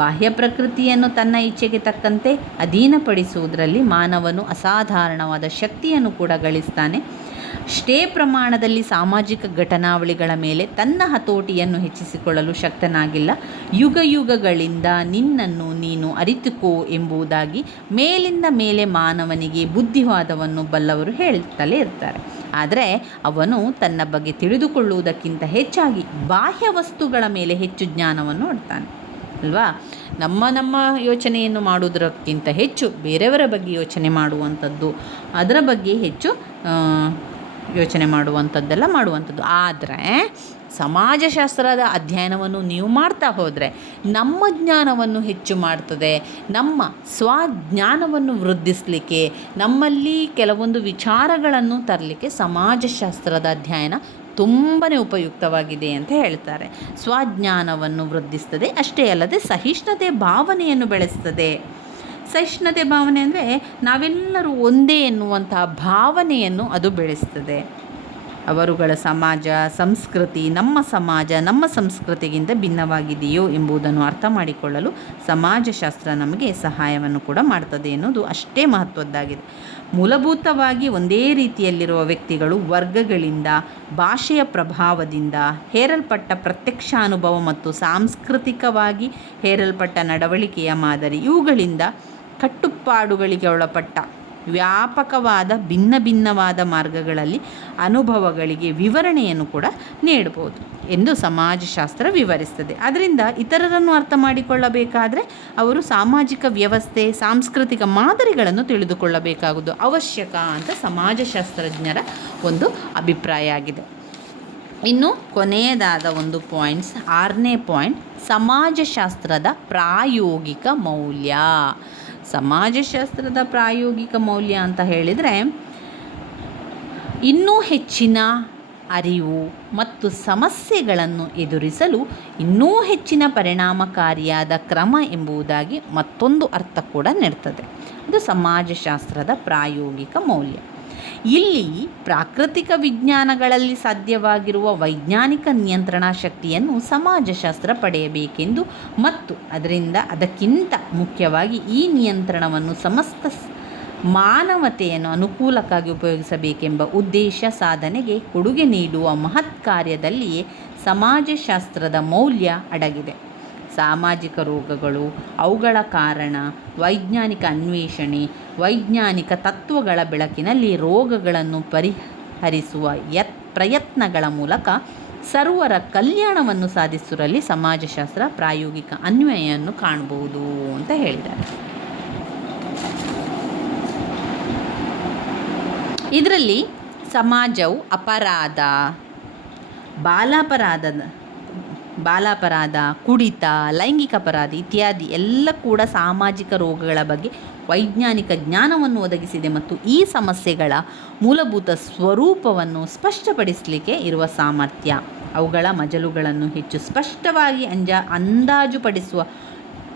ಬಾಹ್ಯ ಪ್ರಕೃತಿಯನ್ನು ತನ್ನ ಇಚ್ಛೆಗೆ ತಕ್ಕಂತೆ ಅಧೀನಪಡಿಸುವುದರಲ್ಲಿ ಮಾನವನು ಅಸಾಧಾರಣವಾದ ಶಕ್ತಿಯನ್ನು ಕೂಡ ಗಳಿಸ್ತಾನೆ. ಅಷ್ಟೇ ಪ್ರಮಾಣದಲ್ಲಿ ಸಾಮಾಜಿಕ ಘಟನಾವಳಿಗಳ ಮೇಲೆ ತನ್ನ ಹತೋಟಿಯನ್ನು ಹೆಚ್ಚಿಸಿಕೊಳ್ಳಲು ಶಕ್ತನಾಗಿಲ್ಲ. ಯುಗಗಳಿಂದ ನಿನ್ನನ್ನು ನೀನು ಅರಿತುಕೋ ಎಂಬುದಾಗಿ ಮೇಲಿಂದ ಮೇಲೆ ಮಾನವನಿಗೆ ಬುದ್ಧಿವಾದವನ್ನು ಬಲ್ಲವರು ಹೇಳುತ್ತಲೇ ಇರ್ತಾರೆ. ಆದರೆ ಅವನು ತನ್ನ ಬಗ್ಗೆ ತಿಳಿದುಕೊಳ್ಳುವುದಕ್ಕಿಂತ ಹೆಚ್ಚಾಗಿ ಬಾಹ್ಯ ವಸ್ತುಗಳ ಮೇಲೆ ಹೆಚ್ಚು ಜ್ಞಾನವನ್ನು ಹೊಡ್ತಾನೆ ಅಲ್ವಾ? ನಮ್ಮ ಯೋಚನೆಯನ್ನು ಮಾಡುವುದಕ್ಕಿಂತ ಹೆಚ್ಚು ಬೇರೆಯವರ ಬಗ್ಗೆ ಯೋಚನೆ ಮಾಡುವಂಥದ್ದು, ಅದರ ಬಗ್ಗೆ ಹೆಚ್ಚು ಯೋಚನೆ ಮಾಡುವಂಥದ್ದು. ಆದರೆ ಸಮಾಜಶಾಸ್ತ್ರದ ಅಧ್ಯಯನವನ್ನು ನೀವು ಮಾಡ್ತಾ ಹೋದರೆ ನಮ್ಮ ಜ್ಞಾನವನ್ನು ಹೆಚ್ಚು ಮಾಡ್ತದೆ. ನಮ್ಮ ಸ್ವಜ್ಞಾನವನ್ನು ವೃದ್ಧಿಸಲಿಕ್ಕೆ, ನಮ್ಮಲ್ಲಿ ಕೆಲವೊಂದು ವಿಚಾರಗಳನ್ನು ತರಲಿಕ್ಕೆ ಸಮಾಜಶಾಸ್ತ್ರದ ಅಧ್ಯಯನ ತುಂಬಾ ಉಪಯುಕ್ತವಾಗಿದೆ ಅಂತ ಹೇಳ್ತಾರೆ. ಸ್ವಜ್ಞಾನವನ್ನು ವೃದ್ಧಿಸ್ತದೆ. ಅಷ್ಟೇ ಅಲ್ಲದೆ ಸಹಿಷ್ಣುತೆ ಭಾವನೆಯನ್ನು ಬೆಳೆಸ್ತದೆ. ಸಹಿಷ್ಣುತೆ ಭಾವನೆ ಅಂದರೆ ನಾವೆಲ್ಲರೂ ಒಂದೇ ಎನ್ನುವಂತಹ ಭಾವನೆಯನ್ನು ಅದು ಬೆಳೆಸ್ತದೆ. ಅವರುಗಳ ಸಮಾಜ, ಸಂಸ್ಕೃತಿ ನಮ್ಮ ಸಮಾಜ ನಮ್ಮ ಸಂಸ್ಕೃತಿಗಿಂತ ಭಿನ್ನವಾಗಿದೆಯೋ ಎಂಬುದನ್ನು ಅರ್ಥ ಮಾಡಿಕೊಳ್ಳಲು ಸಮಾಜಶಾಸ್ತ್ರ ನಮಗೆ ಸಹಾಯವನ್ನು ಕೂಡ ಮಾಡ್ತದೆ ಎನ್ನುವುದು ಅಷ್ಟೇ ಮಹತ್ವದ್ದಾಗಿದೆ. ಮೂಲಭೂತವಾಗಿ ಒಂದೇ ರೀತಿಯಲ್ಲಿರುವ ವ್ಯಕ್ತಿಗಳು ವರ್ಗಗಳಿಂದ, ಭಾಷೆಯ ಪ್ರಭಾವದಿಂದ ಹೇರಲ್ಪಟ್ಟ ಪ್ರತ್ಯಕ್ಷ ಅನುಭವ ಮತ್ತು ಸಾಂಸ್ಕೃತಿಕವಾಗಿ ಹೇರಲ್ಪಟ್ಟ ನಡವಳಿಕೆಯ ಮಾದರಿ, ಇವುಗಳಿಂದ ಕಟ್ಟುಪಾಡುಗಳಿಗೆ ಒಳಪಟ್ಟ ವ್ಯಾಪಕವಾದ ಭಿನ್ನ ಭಿನ್ನವಾದ ಮಾರ್ಗಗಳಲ್ಲಿ ಅನುಭವಗಳಿಗೆ ವಿವರಣೆಯನ್ನು ಕೂಡ ನೀಡಬಹುದು ಎಂದು ಸಮಾಜಶಾಸ್ತ್ರ ವಿವರಿಸ್ತದೆ. ಅದರಿಂದ ಇತರರನ್ನು ಅರ್ಥ ಮಾಡಿಕೊಳ್ಳಬೇಕಾದರೆ ಅವರು ಸಾಮಾಜಿಕ ವ್ಯವಸ್ಥೆ, ಸಾಂಸ್ಕೃತಿಕ ಮಾದರಿಗಳನ್ನು ತಿಳಿದುಕೊಳ್ಳಬೇಕಾಗುವುದು ಅವಶ್ಯಕ ಅಂತ ಸಮಾಜಶಾಸ್ತ್ರಜ್ಞರ ಒಂದು ಅಭಿಪ್ರಾಯ ಆಗಿದೆ. ಇನ್ನು ಕೊನೆಯದಾದ ಒಂದು ಪಾಯಿಂಟ್ಸ್, 6ನೇ ಪಾಯಿಂಟ್, ಸಮಾಜಶಾಸ್ತ್ರದ ಪ್ರಾಯೋಗಿಕ ಮೌಲ್ಯ. ಸಮಾಜಶಾಸ್ತ್ರದ ಪ್ರಾಯೋಗಿಕ ಮೌಲ್ಯ ಅಂತ ಹೇಳಿದರೆ ಇನ್ನೂ ಹೆಚ್ಚಿನ ಅರಿವು ಮತ್ತು ಸಮಸ್ಯೆಗಳನ್ನು ಎದುರಿಸಲು ಇನ್ನೂ ಹೆಚ್ಚಿನ ಪರಿಣಾಮಕಾರಿಯಾದ ಕ್ರಮ ಎಂಬುದಾಗಿ ಮತ್ತೊಂದು ಅರ್ಥ ಕೂಡ ನೀಡ್ತದೆ. ಇದು ಸಮಾಜಶಾಸ್ತ್ರದ ಪ್ರಾಯೋಗಿಕ ಮೌಲ್ಯ. ಇಲ್ಲಿ ಪ್ರಾಕೃತಿಕ ವಿಜ್ಞಾನಗಳಲ್ಲಿ ಸಾಧ್ಯವಾಗಿರುವ ವೈಜ್ಞಾನಿಕ ನಿಯಂತ್ರಣಾ ಶಕ್ತಿಯನ್ನು ಸಮಾಜಶಾಸ್ತ್ರ ಪಡೆಯಬೇಕೆಂದು ಮತ್ತು ಅದಕ್ಕಿಂತ ಮುಖ್ಯವಾಗಿ ಈ ನಿಯಂತ್ರಣವನ್ನು ಸಮಸ್ತ ಮಾನವತೆಯನ್ನು ಅನುಕೂಲಕ್ಕಾಗಿ ಉಪಯೋಗಿಸಬೇಕೆಂಬ ಉದ್ದೇಶ ಸಾಧನೆಗೆ ಕೊಡುಗೆ ನೀಡುವ ಮಹತ್ ಕಾರ್ಯದಲ್ಲಿಯೇ ಸಮಾಜಶಾಸ್ತ್ರದ ಮೌಲ್ಯ ಅಡಗಿದೆ. ಸಾಮಾಜಿಕ ರೋಗಗಳು, ಅವುಗಳ ಕಾರಣ, ವೈಜ್ಞಾನಿಕ ಅನ್ವೇಷಣೆ, ವೈಜ್ಞಾನಿಕ ತತ್ವಗಳ ಬೆಳಕಿನಲ್ಲಿ ರೋಗಗಳನ್ನು ಪರಿಹರಿಸುವ ಪ್ರಯತ್ನಗಳ ಮೂಲಕ ಸರ್ವರ ಕಲ್ಯಾಣವನ್ನು ಸಾಧಿಸುವಲ್ಲಿ ಸಮಾಜಶಾಸ್ತ್ರ ಪ್ರಾಯೋಗಿಕ ಅನ್ವಯವನ್ನು ಕಾಣಬಹುದು ಅಂತ ಹೇಳಿದ್ದಾರೆ. ಇದರಲ್ಲಿ ಸಮಾಜವು ಬಾಲಾಪರಾಧ, ಕುಡಿತ, ಲೈಂಗಿಕ ಅಪರಾಧ ಇತ್ಯಾದಿ ಎಲ್ಲ ಕೂಡ ಸಾಮಾಜಿಕ ರೋಗಗಳ ಬಗ್ಗೆ ವೈಜ್ಞಾನಿಕ ಜ್ಞಾನವನ್ನು ಒದಗಿಸಿದೆ ಮತ್ತು ಈ ಸಮಸ್ಯೆಗಳ ಮೂಲಭೂತ ಸ್ವರೂಪವನ್ನು ಸ್ಪಷ್ಟಪಡಿಸಲಿಕ್ಕೆ ಇರುವ ಸಾಮರ್ಥ್ಯ, ಅವುಗಳ ಮಜಲುಗಳನ್ನು ಹೆಚ್ಚು ಸ್ಪಷ್ಟವಾಗಿ ಅಂದಾಜುಪಡಿಸುವ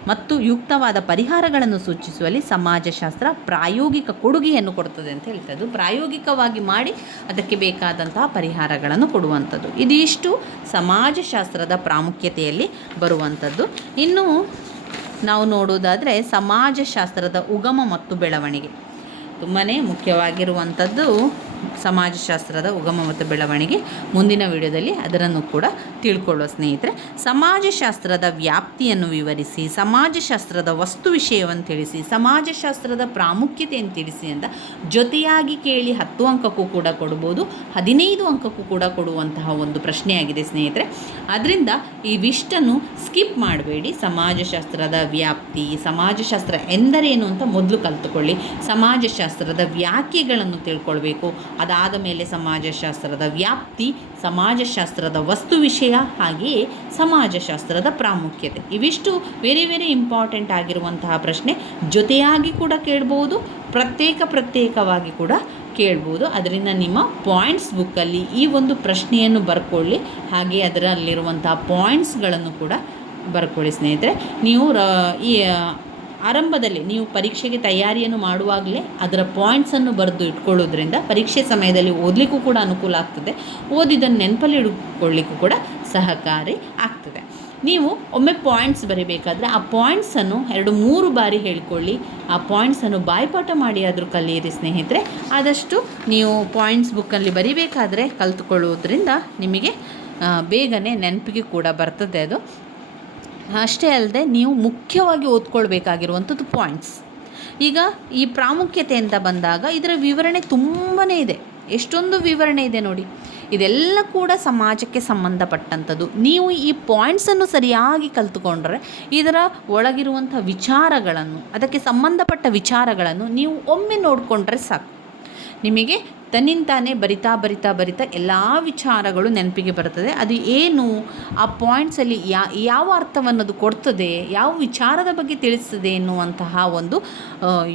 ಮತ್ತು ಯುಕ್ತವಾದ ಪರಿಹಾರಗಳನ್ನು ಸೂಚಿಸುವಲ್ಲಿ ಸಮಾಜಶಾಸ್ತ್ರ ಪ್ರಾಯೋಗಿಕ ಕೊಡುಗೆಯನ್ನು ಕೊಡುತ್ತದೆ ಅಂತ ಹೇಳ್ತದೆ. ಅದು ಪ್ರಾಯೋಗಿಕವಾಗಿ ಮಾಡಿ ಅದಕ್ಕೆ ಬೇಕಾದಂತಹ ಪರಿಹಾರಗಳನ್ನು ಕೊಡುವಂಥದ್ದು. ಇದಿಷ್ಟು ಸಮಾಜಶಾಸ್ತ್ರದ ಪ್ರಾಮುಖ್ಯತೆಯಲ್ಲಿ ಬರುವಂಥದ್ದು. ಇನ್ನು ನಾವು ನೋಡುವುದಾದರೆ ಸಮಾಜಶಾಸ್ತ್ರದ ಉಗಮ ಮತ್ತು ಬೆಳವಣಿಗೆ ತುಂಬಾ ಮುಖ್ಯವಾಗಿರುವಂಥದ್ದು. ಸಮಾಜಶಾಸ್ತ್ರದ ಉಗಮ ಮತ್ತು ಬೆಳವಣಿಗೆ ಮುಂದಿನ ವಿಡಿಯೋದಲ್ಲಿ ಅದನ್ನು ಕೂಡ ತಿಳ್ಕೊಳ್ಳುವ ಸ್ನೇಹಿತರೆ. ಸಮಾಜಶಾಸ್ತ್ರದ ವ್ಯಾಪ್ತಿಯನ್ನು ವಿವರಿಸಿ, ಸಮಾಜಶಾಸ್ತ್ರದ ವಸ್ತು ವಿಷಯವನ್ನು ತಿಳಿಸಿ, ಸಮಾಜಶಾಸ್ತ್ರದ ಪ್ರಾಮುಖ್ಯತೆಯನ್ನು ತಿಳಿಸಿ ಅಂತ ಜೊತೆಯಾಗಿ ಕೇಳಿ 10 ಅಂಕಕ್ಕೂ ಕೂಡ ಕೊಡ್ಬೋದು, 15 ಅಂಕಕ್ಕೂ ಕೂಡ ಕೊಡುವಂತಹ ಒಂದು ಪ್ರಶ್ನೆಯಾಗಿದೆ ಸ್ನೇಹಿತರೆ. ಅದರಿಂದ ಇವಿಷ್ಟನ್ನು ಸ್ಕಿಪ್ ಮಾಡಬೇಡಿ. ಸಮಾಜಶಾಸ್ತ್ರದ ವ್ಯಾಪ್ತಿ, ಸಮಾಜಶಾಸ್ತ್ರ ಎಂದರೇನು ಅಂತ ಮೊದಲು ಕಲಿತುಕೊಳ್ಳಿ. ಸಮಾಜಶಾಸ್ತ್ರದ ವ್ಯಾಖ್ಯೆಗಳನ್ನು ತಿಳ್ಕೊಳ್ಬೇಕು. ಅದಾದ ಮೇಲೆ ಸಮಾಜಶಾಸ್ತ್ರದ ವ್ಯಾಪ್ತಿ, ಸಮಾಜಶಾಸ್ತ್ರದ ವಸ್ತು ವಿಷಯ, ಹಾಗೆಯೇ ಸಮಾಜಶಾಸ್ತ್ರದ ಪ್ರಾಮುಖ್ಯತೆ, ಇವಿಷ್ಟು ವೆರಿ ಇಂಪಾರ್ಟೆಂಟ್ ಆಗಿರುವಂತಹ ಪ್ರಶ್ನೆ. ಜೊತೆಯಾಗಿ ಕೂಡ ಕೇಳ್ಬೋದು, ಪ್ರತ್ಯೇಕವಾಗಿ ಕೂಡ ಕೇಳ್ಬೋದು. ಅದರಿಂದ ನಿಮ್ಮ ಪಾಯಿಂಟ್ಸ್ ಬುಕ್ಕಲ್ಲಿ ಈ ಒಂದು ಪ್ರಶ್ನೆಯನ್ನು ಬರ್ಕೊಳ್ಳಿ, ಹಾಗೆ ಅದರಲ್ಲಿರುವಂತಹ ಪಾಯಿಂಟ್ಸ್ಗಳನ್ನು ಕೂಡ ಬರ್ಕೊಳ್ಳಿ ಸ್ನೇಹಿತರೆ. ನೀವು ಈ ಆರಂಭದಲ್ಲಿ ನೀವು ಪರೀಕ್ಷೆಗೆ ತಯಾರಿಯನ್ನು ಮಾಡುವಾಗಲೇ ಅದರ ಪಾಯಿಂಟ್ಸನ್ನು ಬರೆದು ಇಟ್ಕೊಳ್ಳೋದ್ರಿಂದ ಪರೀಕ್ಷೆ ಸಮಯದಲ್ಲಿ ಓದಲಿಕ್ಕೂ ಕೂಡ ಅನುಕೂಲ ಆಗ್ತದೆ, ಓದಿದ್ದನ್ನು ನೆನಪಲ್ಲಿ ಇಟ್ಕೊಳ್ಳಿಕ್ಕೂ ಕೂಡ ಸಹಕಾರಿ ಆಗ್ತದೆ. ನೀವು ಒಮ್ಮೆ ಪಾಯಿಂಟ್ಸ್ ಬರೀಬೇಕಾದ್ರೆ ಆ ಪಾಯಿಂಟ್ಸನ್ನು 2-3 ಬಾರಿ ಹೇಳ್ಕೊಳ್ಳಿ. ಆ ಪಾಯಿಂಟ್ಸನ್ನು ಬಾಯ್ಪಾಠ ಮಾಡಿ ಆದರೂ ಕಲಿಯಿರಿ ಸ್ನೇಹಿತರೆ. ಆದಷ್ಟು ನೀವು ಪಾಯಿಂಟ್ಸ್ ಬುಕ್ಕಲ್ಲಿ ಬರೀಬೇಕಾದ್ರೆ ಕಲಿತುಕೊಳ್ಳೋದ್ರಿಂದ ನಿಮಗೆ ಬೇಗನೆ ನೆನಪಿಗೆ ಕೂಡ ಬರ್ತದೆ ಅದು. ಅಷ್ಟೇ ಅಲ್ಲದೆ ನೀವು ಮುಖ್ಯವಾಗಿ ಓದ್ಕೊಳ್ಬೇಕಾಗಿರುವಂಥದ್ದು ಪಾಯಿಂಟ್ಸ್. ಈಗ ಈ ಪ್ರಾಮುಖ್ಯತೆ ಅಂತ ಬಂದಾಗ ಇದರ ವಿವರಣೆ ತುಂಬಾ ಇದೆ, ಎಷ್ಟೊಂದು ವಿವರಣೆ ಇದೆ ನೋಡಿ. ಇದೆಲ್ಲ ಕೂಡ ಸಮಾಜಕ್ಕೆ ಸಂಬಂಧಪಟ್ಟಂಥದ್ದು. ನೀವು ಈ ಪಾಯಿಂಟ್ಸನ್ನು ಸರಿಯಾಗಿ ಕಲಿತುಕೊಂಡ್ರೆ ಇದರ ಒಳಗಿರುವಂಥ ವಿಚಾರಗಳನ್ನು, ಅದಕ್ಕೆ ಸಂಬಂಧಪಟ್ಟ ವಿಚಾರಗಳನ್ನು ನೀವು ಒಮ್ಮೆ ನೋಡಿಕೊಂಡ್ರೆ ಸಾಕು. ನಿಮಗೆ ತನ್ನಿಂತಾನೇ ಬರಿತಾ ಎಲ್ಲ ವಿಚಾರಗಳು ನೆನಪಿಗೆ ಬರ್ತದೆ. ಅದು ಏನು ಆ ಪಾಯಿಂಟ್ಸಲ್ಲಿ ಯಾವ ಅರ್ಥವನ್ನದು ಕೊಡ್ತದೆ, ಯಾವ ವಿಚಾರದ ಬಗ್ಗೆ ತಿಳಿಸ್ತದೆ ಎನ್ನುವಂತಹ ಒಂದು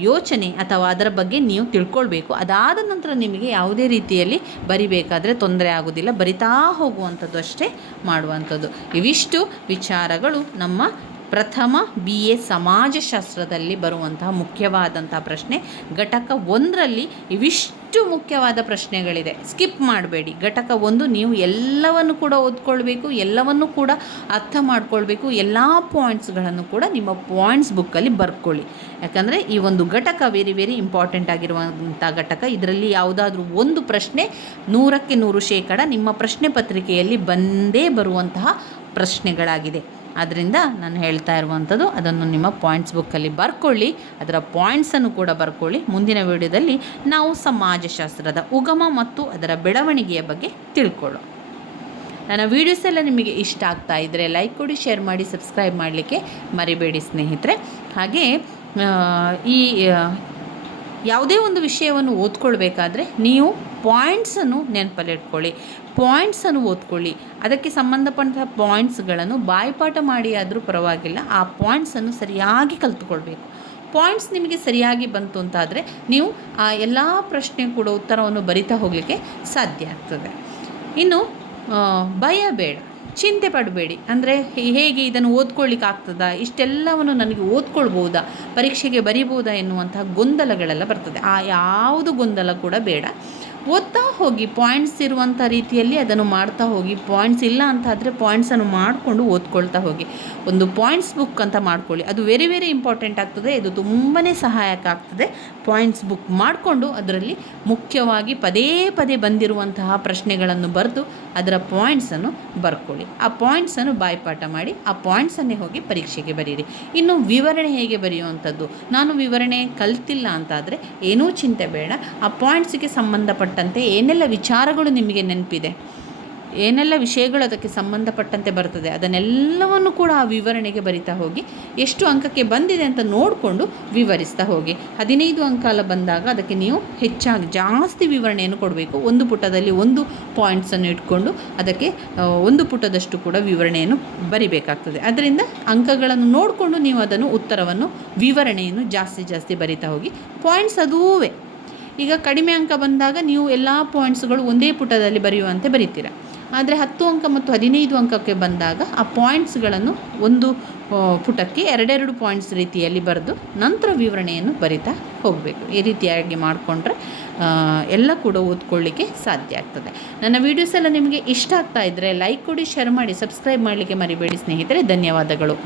ಯೋಚನೆ ಅಥವಾ ಅದರ ಬಗ್ಗೆ ನೀವು ತಿಳ್ಕೊಳ್ಬೇಕು. ಅದಾದ ನಂತರ ನಿಮಗೆ ಯಾವುದೇ ರೀತಿಯಲ್ಲಿ ಬರಿಬೇಕಾದ್ರೆ ತೊಂದರೆ ಆಗೋದಿಲ್ಲ, ಬರಿತಾ ಹೋಗುವಂಥದ್ದು ಅಷ್ಟೇ ಮಾಡುವಂಥದ್ದು. ಇವಿಷ್ಟು ವಿಚಾರಗಳು ನಮ್ಮ ಪ್ರಥಮ BA ಸಮಾಜಶಾಸ್ತ್ರದಲ್ಲಿ ಬರುವಂತಹ ಮುಖ್ಯವಾದಂಥ ಪ್ರಶ್ನೆ. ಘಟಕ 1ರಲ್ಲಿ ಇವಿಷ್ಟು ಮುಖ್ಯವಾದ ಪ್ರಶ್ನೆಗಳಿದೆ, ಸ್ಕಿಪ್ ಮಾಡಬೇಡಿ. ಘಟಕ 1 ನೀವು ಎಲ್ಲವನ್ನು ಕೂಡ ಓದ್ಕೊಳ್ಬೇಕು, ಎಲ್ಲವನ್ನು ಕೂಡ ಅರ್ಥ ಮಾಡ್ಕೊಳ್ಬೇಕು. ಎಲ್ಲ ಪಾಯಿಂಟ್ಸ್ಗಳನ್ನು ಕೂಡ ನಿಮ್ಮ ಪಾಯಿಂಟ್ಸ್ ಬುಕ್ಕಲ್ಲಿ ಬರ್ಕೊಳ್ಳಿ. ಯಾಕಂದರೆ ಈ ಒಂದು ಘಟಕ ವೆರಿ ಇಂಪಾರ್ಟೆಂಟ್ ಆಗಿರುವಂಥ ಘಟಕ. ಇದರಲ್ಲಿ ಯಾವುದಾದ್ರೂ ಒಂದು ಪ್ರಶ್ನೆ 100% ನಿಮ್ಮ ಪ್ರಶ್ನೆ ಪತ್ರಿಕೆಯಲ್ಲಿ ಬಂದೇ ಬರುವಂತಹ ಪ್ರಶ್ನೆಗಳಾಗಿದೆ. ಆದ್ದರಿಂದ ನಾನು ಹೇಳ್ತಾ ಇರುವಂಥದ್ದು ಅದನ್ನು ನಿಮ್ಮ ಪಾಯಿಂಟ್ಸ್ ಬುಕ್ಕಲ್ಲಿ ಬರ್ಕೊಳ್ಳಿ, ಅದರ ಪಾಯಿಂಟ್ಸನ್ನು ಕೂಡ ಬರ್ಕೊಳ್ಳಿ. ಮುಂದಿನ ವಿಡಿಯೋದಲ್ಲಿ ನಾವು ಸಮಾಜಶಾಸ್ತ್ರದ ಉಗಮ ಮತ್ತು ಅದರ ಬೆಳವಣಿಗೆಯ ಬಗ್ಗೆ ತಿಳ್ಕೊಳ್ಳೋಣ. ನನ್ನ ವೀಡಿಯೋಸ್ ಎಲ್ಲ ನಿಮಗೆ ಇಷ್ಟ ಆಗ್ತಾ ಇದ್ದರೆ ಲೈಕ್ ಕೊಡಿ, ಶೇರ್ ಮಾಡಿ, ಸಬ್ಸ್ಕ್ರೈಬ್ ಮಾಡಲಿಕ್ಕೆ ಮರಿಬೇಡಿ ಸ್ನೇಹಿತರೆ. ಹಾಗೆ ಈ ಯಾವುದೇ ಒಂದು ವಿಷಯವನ್ನು ಓದ್ಕೊಳ್ಬೇಕಾದ್ರೆ ನೀವು ಪಾಯಿಂಟ್ಸನ್ನು ನೆನಪಲ್ಲಿಟ್ಕೊಳ್ಳಿ, ಪಾಯಿಂಟ್ಸನ್ನು ಓದ್ಕೊಳ್ಳಿ. ಅದಕ್ಕೆ ಸಂಬಂಧಪಟ್ಟ ಪಾಯಿಂಟ್ಸ್ಗಳನ್ನು ಬಾಯ್ಪಾಠ ಮಾಡಿ ಆದರೂ ಪರವಾಗಿಲ್ಲ, ಆ ಪಾಯಿಂಟ್ಸನ್ನು ಸರಿಯಾಗಿ ಕಲಿತುಕೊಳ್ಬೇಕು. ಪಾಯಿಂಟ್ಸ್ ನಿಮಗೆ ಸರಿಯಾಗಿ ಬಂತು ಅಂತಾದರೆ ನೀವು ಆ ಎಲ್ಲ ಪ್ರಶ್ನೆ ಕೂಡ ಉತ್ತರವನ್ನು ಬರಿತಾ ಹೋಗಲಿಕ್ಕೆ ಸಾಧ್ಯ ಆಗ್ತದೆ. ಇನ್ನು ಭಯ ಬೇಡ, ಚಿಂತೆ ಪಡಬೇಡಿ. ಅಂದರೆ ಹೇಗೆ ಇದನ್ನು ಓದ್ಕೊಳ್ಳಿಕ್ಕೆ ಆಗ್ತದಾ, ಇಷ್ಟೆಲ್ಲವನ್ನು ನನಗೆ ಓದ್ಕೊಳ್ಬೋದಾ, ಪರೀಕ್ಷೆಗೆ ಬರಿಬೋದಾ ಎನ್ನುವಂತಹ ಗೊಂದಲಗಳೆಲ್ಲ ಬರ್ತದೆ. ಆ ಯಾವುದು ಗೊಂದಲ ಕೂಡ ಬೇಡ. ಓದ್ತಾ ಹೋಗಿ, ಪಾಯಿಂಟ್ಸ್ ಇರುವಂಥ ರೀತಿಯಲ್ಲಿ ಅದನ್ನು ಮಾಡ್ತಾ ಹೋಗಿ. ಪಾಯಿಂಟ್ಸ್ ಇಲ್ಲ ಅಂತಾದರೆ ಪಾಯಿಂಟ್ಸನ್ನು ಮಾಡಿಕೊಂಡು ಓದ್ಕೊಳ್ತಾ ಹೋಗಿ. ಒಂದು ಪಾಯಿಂಟ್ಸ್ ಬುಕ್ ಅಂತ ಮಾಡ್ಕೊಳ್ಳಿ, ಅದು ವೆರಿ ಇಂಪಾರ್ಟೆಂಟ್ ಆಗ್ತದೆ. ಇದು ತುಂಬಾ ಸಹಾಯಕ ಆಗ್ತದೆ. ಪಾಯಿಂಟ್ಸ್ ಬುಕ್ ಮಾಡಿಕೊಂಡು ಅದರಲ್ಲಿ ಮುಖ್ಯವಾಗಿ ಪದೇ ಪದೇ ಬಂದಿರುವಂತಹ ಪ್ರಶ್ನೆಗಳನ್ನು ಬರೆದು ಅದರ ಪಾಯಿಂಟ್ಸನ್ನು ಬರ್ಕೊಳ್ಳಿ. ಆ ಪಾಯಿಂಟ್ಸನ್ನು ಬಾಯ್ಪಾಠ ಮಾಡಿ ಆ ಪಾಯಿಂಟ್ಸನ್ನೇ ಹೋಗಿ ಪರೀಕ್ಷೆಗೆ ಬರೀರಿ. ಇನ್ನು ವಿವರಣೆ ಹೇಗೆ ಬರೆಯುವಂಥದ್ದು, ನಾನು ವಿವರಣೆ ಕಲ್ತಿಲ್ಲ ಅಂತಾದರೆ ಏನೂ ಚಿಂತೆ ಬೇಡ. ಆ ಪಾಯಿಂಟ್ಸಿಗೆ ಸಂಬಂಧಪಟ್ಟಂತೆ ಏನೆಲ್ಲ ವಿಚಾರಗಳು ನಿಮಗೆ ನೆನಪಿದೆ, ಏನೆಲ್ಲ ವಿಷಯಗಳು ಅದಕ್ಕೆ ಸಂಬಂಧಪಟ್ಟಂತೆ ಬರ್ತದೆ, ಅದನ್ನೆಲ್ಲವನ್ನು ಕೂಡ ಆ ವಿವರಣೆಗೆ ಬರಿತಾ ಹೋಗಿ. ಎಷ್ಟು ಅಂಕಕ್ಕೆ ಬಂದಿದೆ ಅಂತ ನೋಡಿಕೊಂಡು ವಿವರಿಸ್ತಾ ಹೋಗಿ. 15 ಅಂಕ ಬಂದಾಗ ಅದಕ್ಕೆ ನೀವು ಹೆಚ್ಚಾಗಿ ಜಾಸ್ತಿ ವಿವರಣೆಯನ್ನು ಕೊಡಬೇಕು. ಒಂದು ಪುಟದಲ್ಲಿ ಒಂದು ಪಾಯಿಂಟ್ಸನ್ನು ಇಟ್ಕೊಂಡು ಅದಕ್ಕೆ ಒಂದು ಪುಟದಷ್ಟು ಕೂಡ ವಿವರಣೆಯನ್ನು ಬರಿಬೇಕಾಗ್ತದೆ. ಅದರಿಂದ ಅಂಕಗಳನ್ನು ನೋಡಿಕೊಂಡು ನೀವು ಅದನ್ನು ಉತ್ತರವನ್ನು ವಿವರಣೆಯನ್ನು ಜಾಸ್ತಿ ಬರಿತಾ ಹೋಗಿ. ಪಾಯಿಂಟ್ಸ್ ಅದೂವೇ ಈಗ ಕಡಿಮೆ ಅಂಕ ಬಂದಾಗ ನೀವು ಎಲ್ಲ ಪಾಯಿಂಟ್ಸ್ಗಳು ಒಂದೇ ಪುಟದಲ್ಲಿ ಬರೆಯುವಂತೆ ಬರೀತೀರ. ಆದರೆ 10 ಅಂಕ ಮತ್ತು 15 ಅಂಕಕ್ಕೆ ಬಂದಾಗ ಆ ಪಾಯಿಂಟ್ಸ್ಗಳನ್ನು ಒಂದು ಪುಟಕ್ಕೆ 2 ಪಾಯಿಂಟ್ಸ್ ರೀತಿಯಲ್ಲಿ ಬರೆದು ನಂತರ ವಿವರಣೆಯನ್ನು ಬರಿತಾ ಹೋಗಬೇಕು. ಈ ರೀತಿಯಾಗಿ ಮಾಡಿಕೊಂಡ್ರೆ ಎಲ್ಲ ಕೂಡ ಓದ್ಕೊಳ್ಳಿಕ್ಕೆ ಸಾಧ್ಯ ಆಗ್ತದೆ. ನನ್ನ ವೀಡಿಯೋಸ್ ಎಲ್ಲ ನಿಮಗೆ ಇಷ್ಟ ಆಗ್ತಾ ಇದ್ದರೆ ಲೈಕ್ ಕೊಡಿ, ಶೇರ್ ಮಾಡಿ, ಸಬ್ಸ್ಕ್ರೈಬ್ ಮಾಡಲಿಕ್ಕೆ ಮರಿಬೇಡಿ ಸ್ನೇಹಿತರೆ. ಧನ್ಯವಾದಗಳು.